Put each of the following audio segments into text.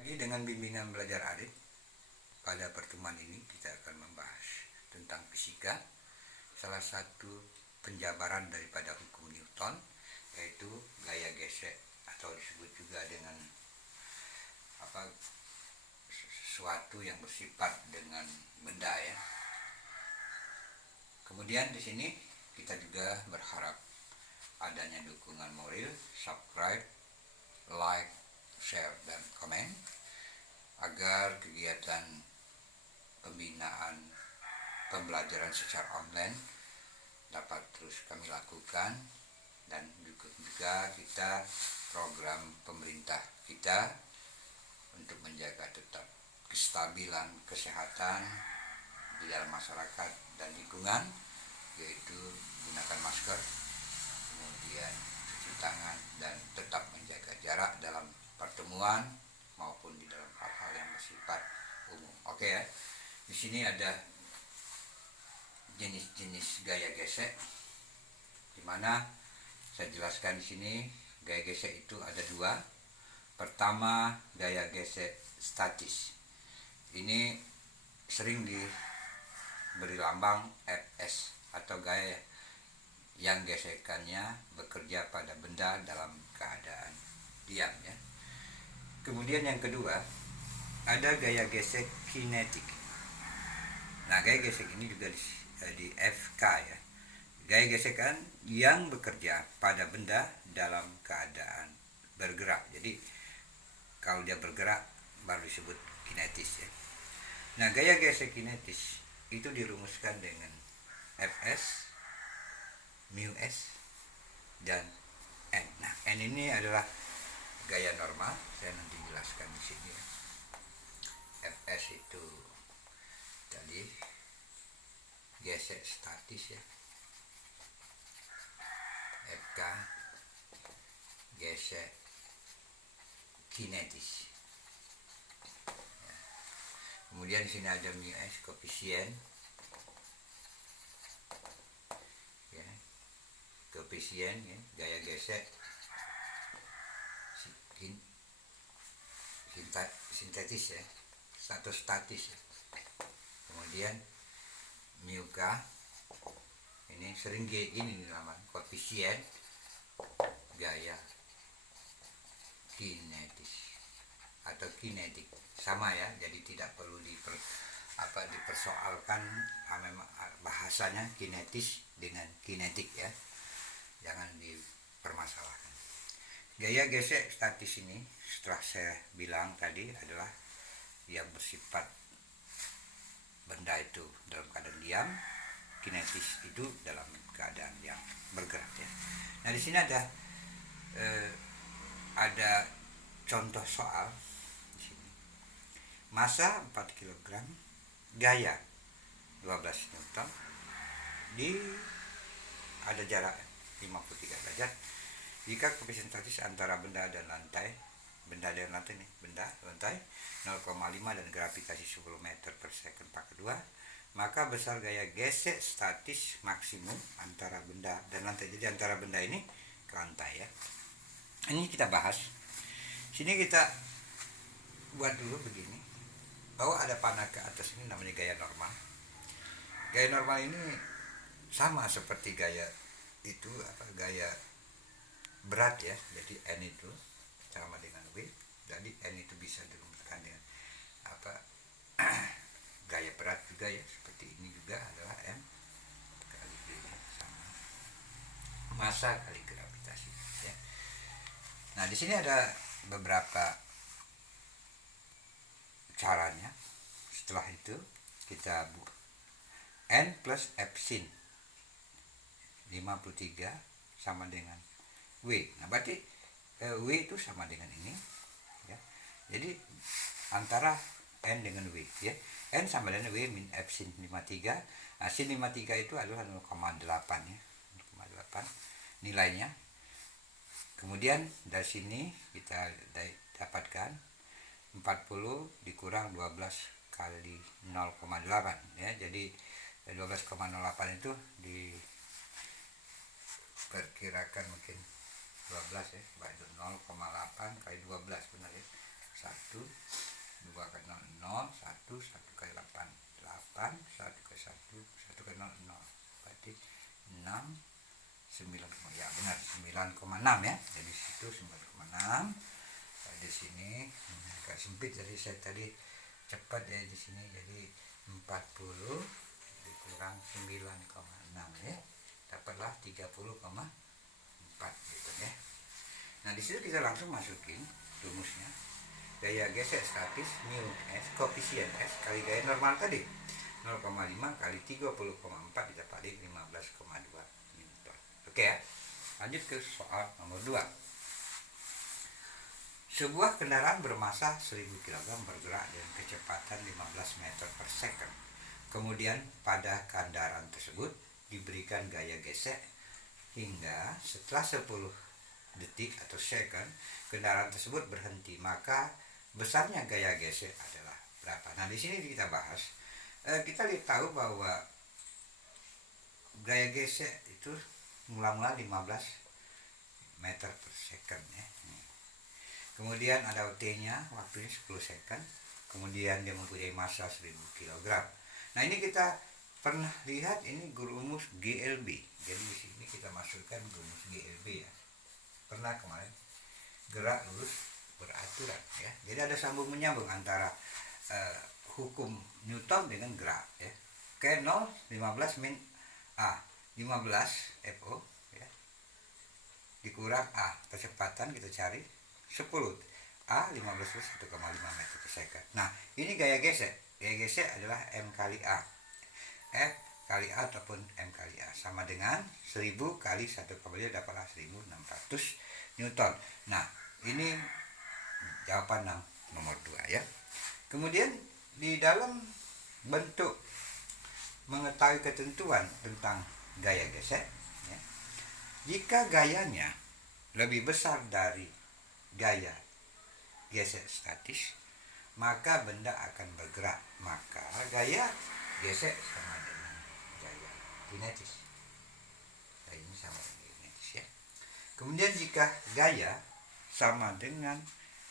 Lagi dengan bimbingan belajar Arif. Pada pertemuan ini kita akan membahas tentang fisika, salah satu penjabaran daripada hukum Newton, yaitu gaya gesek atau disebut juga dengan sesuatu yang bersifat dengan benda ya. Kemudian di sini kita juga berharap adanya dukungan moral, subscribe, like, share, dan komen agar kegiatan pembinaan pembelajaran secara online dapat terus kami lakukan, dan juga kita program pemerintah kita untuk menjaga tetap kestabilan kesehatan di dalam masyarakat dan lingkungan, yaitu gunakan masker, kemudian cuci tangan, dan tetap menjaga jarak dalam pertemuan maupun di dalam hal-hal yang bersifat umum. Oke ya. Di sini ada jenis-jenis gaya gesek, di mana saya jelaskan di sini gaya gesek itu ada dua. Pertama, gaya gesek statis. Ini sering diberi lambang Fs atau gaya yang gesekannya bekerja pada benda dalam keadaan diam ya. Kemudian yang kedua, ada gaya gesek kinetik. Nah, gaya gesek ini juga di FK ya. Gaya gesekan yang bekerja pada benda dalam keadaan bergerak. Jadi kalau dia bergerak baru disebut kinetis ya. Nah, gaya gesek kinetis itu dirumuskan dengan Fs, mu s, dan n. Nah, n ini adalah gaya normal, saya nanti jelaskan di sini ya. Fs itu tadi gesek statis ya. Fk gesek kinetis. Ya. Kemudian di sini ada mu s, koefisien. Ya. Koefisien ya, gaya gesek sintetis ya, atau statis ya. Kemudian mu k ini sering gini namanya, koefisien gaya kinetis atau kinetik, sama ya. Jadi tidak perlu dipersoalkan bahasanya kinetis dengan kinetik ya, jangan dipermasalahkan. Gaya gesek statis ini setelah saya bilang tadi adalah yang bersifat benda itu dalam keadaan diam, kinetis itu dalam keadaan yang bergerak ya. Nah, di sini ada contoh soal di sini. Massa 4 kg, gaya 12 Newton, ada jarak 53 derajat. Jika koefisien statis antara benda dan lantai 0,5 dan gravitasi 10 meter per second pangkat 2, maka besar gaya gesek statis maksimum antara benda dan lantai. Jadi antara benda ini ke lantai ya. Ini kita bahas. Sini kita buat dulu begini, bahwa ada panah ke atas ini namanya gaya normal. Gaya normal ini sama seperti gaya itu gaya berat ya. Jadi n itu sama dengan w. Jadi n itu bisa dirumuskan dengan gaya berat juga ya, seperti ini juga adalah m kali v sama massa kali gravitasi ya. Nah, di sini ada beberapa caranya. Setelah itu kita n plus f sin 53 sama dengan w. Nah, berarti w itu sama dengan ini ya. Jadi antara n dengan w ya. N sama dengan w min f sin 53. Nah, sin 53 itu adalah 0,8 ya. 0,8 nilainya. Kemudian dari sini kita dapatkan 40 dikurang 12 kali 0,8 ya. Jadi 12,08 itu diperkirakan mungkin 12 ya, baik 0,8 kali 12 benar ya, 1, 2 kali 0, 0, 1, 1 kali 8, 8, 1 kali 1, 1 kali 0, 0. Berarti 6, 9, ya benar 9,6 ya. Jadi situ 9,6. Di sini agak sempit, jadi saya tadi cepat ya di sini, jadi 40 dikurang 9,6 ya, dapatlah 30,4 gitu ya. Nah di situ kita langsung masukin rumusnya, gaya gesek statis mu S koefisien S kali gaya normal tadi 0,5 kali 30,4 dikali 15,2 Newton. Oke ya, lanjut ke soal nomor 2. Sebuah kendaraan bermasa 1000 kg bergerak dengan kecepatan 15 meter per second. Kemudian pada kendaraan tersebut diberikan gaya gesek hingga setelah 10 detik atau second kendaraan tersebut berhenti, maka besarnya gaya gesek adalah berapa? Nah di sini kita bahas, kita tahu bahwa gaya gesek itu mula-mula 15 meter per second ya. Kemudian ada T-nya, waktunya 10 second. Kemudian dia mempunyai massa 1000 kg. Nah ini kita pernah lihat, ini rumus GLB. Jadi di sini kita masukkan rumus GLB ya. Pernah kemarin, gerak lurus beraturan ya. Jadi ada sambung menyambung antara hukum Newton dengan gerak ya. Oke, 0, 15 min A, 15 FO ya. Dikurang A, kecepatan kita cari 10, A 15 plus 1,5 meter per second. Nah ini gaya gesek. Gaya gesek adalah M kali A, F kali A ataupun M kali A sama dengan 1000 kali 1,5 dapatlah 1600 Newton. Nah ini jawaban nomor 2 ya. Kemudian di dalam bentuk mengetahui ketentuan tentang gaya gesek ya, jika gayanya lebih besar dari gaya gesek statis, maka benda akan bergerak, maka gaya gesek sama dengan gaya kinetis. Nah, ini sama dengan kinetis ya. Kemudian jika gaya sama dengan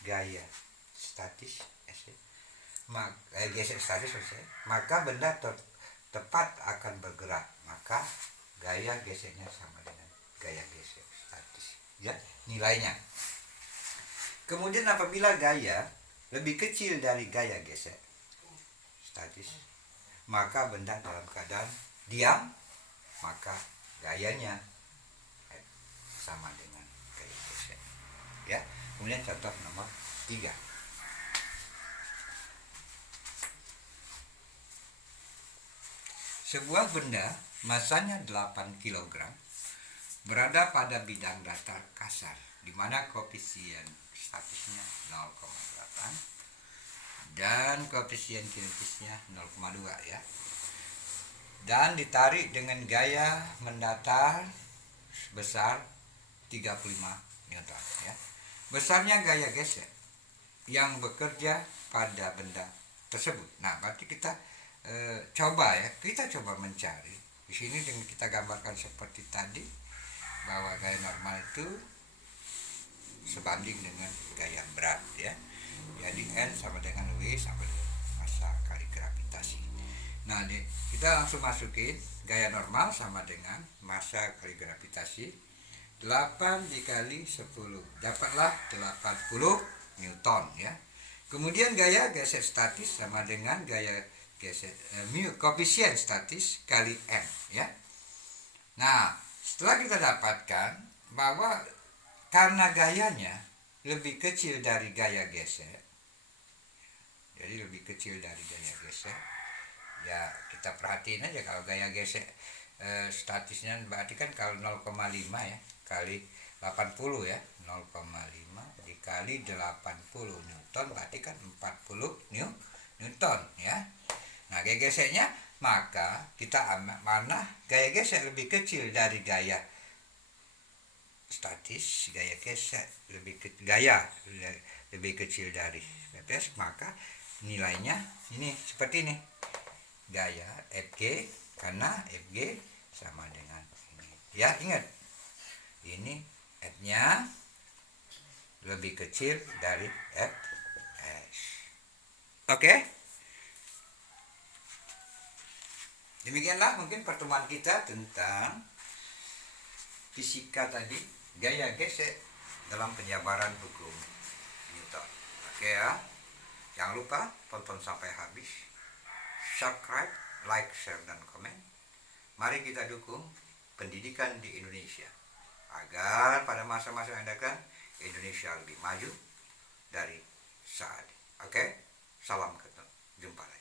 gaya statis maka gesek statis maka benda tepat akan bergerak, maka gaya geseknya sama dengan gaya gesek statis ya nilainya. Kemudian apabila gaya lebih kecil dari gaya gesek statis, maka benda dalam keadaan diam, maka gayanya sama dengan gaya gesek ya. Kemudian contoh nomor 3. Sebuah benda masanya 8 kg berada pada bidang datar kasar di mana koefisien statisnya 0,8 dan koefisien kinetisnya 0,2 ya. Dan ditarik dengan gaya mendatar sebesar 35 Newton ya. Besarnya gaya gesek yang bekerja pada benda tersebut. Nah, berarti kita coba mencari di sini dengan kita gambarkan seperti tadi bahwa gaya normal itu sebanding dengan gaya berat ya. Jadi N sama dengan W sama dengan massa kali gravitasi. Nah, kita langsung masukin gaya normal sama dengan massa kali gravitasi 8 dikali 10 dapatlah 80 Newton ya. Kemudian gaya gesek statis sama dengan gaya gesek mu koefisien statis kali M ya. Nah, setelah kita dapatkan bahwa karena gayanya lebih kecil dari gaya gesek, jadi lebih kecil dari gaya gesek ya, kita perhatiin aja kalau gaya gesek statisnya berarti kan kalau 0,5 ya kali 80 ya, 0,5 dikali 80 Newton berarti kan 40 Newton ya. Nah gaya geseknya, maka kita mana gaya gesek lebih kecil dari gaya statis, gaya gesek lebih kecil dari PPS, maka nilainya ini seperti ini, gaya Fg, karena Fg sama dengan ini ya. Ingat ini F nya lebih kecil dari F Oke, demikianlah mungkin pertemuan kita tentang fisika tadi, gaya gesek dalam penjabaran hukum Newton. Oke ya, jangan lupa tonton sampai habis, subscribe, like, share, dan komen. Mari kita dukung pendidikan di Indonesia agar pada masa-masa yang akan Indonesia lebih maju dari saat ini. Oke, salam ketemu, jumpa lagi.